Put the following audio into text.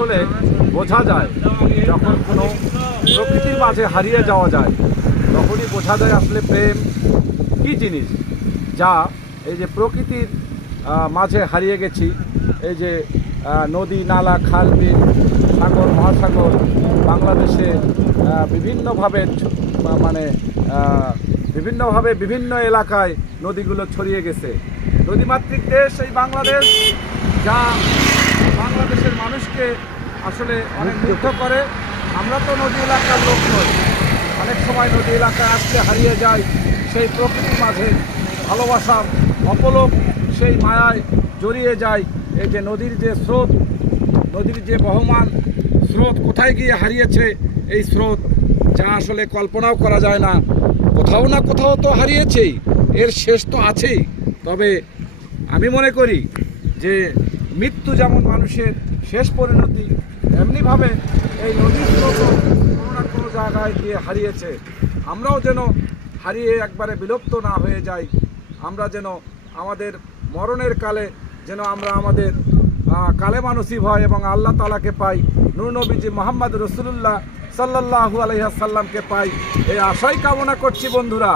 আসলে বোঝা যায়, যখন কোনো প্রকৃতির মাঝে হারিয়ে যাওয়া যায় তখনই বোঝা যায় আসলে প্রেম কী জিনিস, যা এই যে প্রকৃতির মাঝে হারিয়ে গেছি। এই যে নদী নালা খাল বিল সাগর মহাসাগর বাংলাদেশে বিভিন্নভাবে মানে বিভিন্নভাবে বিভিন্ন এলাকায় নদীগুলো ছড়িয়ে গেছে। নদীমাতৃক দেশ এই বাংলাদেশ, যা বাংলাদেশের মানুষকে আসলে অনেক মুগ্ধ করে। আমরা তো নদী এলাকার লোক নই, অনেক সময় নদী এলাকায় আসলে হারিয়ে যায় সেই প্রকৃতির মাঝে ভালোবাসার অপলোক, সেই মায়ায় জড়িয়ে যায়। এই যে নদীর যে স্রোত, নদীর যে বহমান স্রোত কোথায় গিয়ে হারিয়েছে এই স্রোত, যা আসলে কল্পনাও করা যায় না। কোথাও না কোথাও তো হারিয়েছেই, এর শেষ তো আছেই। তবে আমি মনে করি যে মৃত্যু যেমন মানুষের শেষ পরিণতি, এমনিভাবে এই নদীর স্রোত কোনো না কোনো জায়গায় গিয়ে হারিয়েছে। আমরাও যেন হারিয়ে একবারে বিলুপ্ত না হয়ে যাই। আমরা যেন আমাদের মরণের কালে যেন আমরা আমাদের কালেমা নসিব হয় এবং আল্লাহ তাআলাকে পাই, নূর নবীজি মুহাম্মদ রাসূলুল্লাহ সাল্লাল্লাহু আলাইহি ওয়াসাল্লামকে পাই, এই আশাই কামনা করছি বন্ধুরা।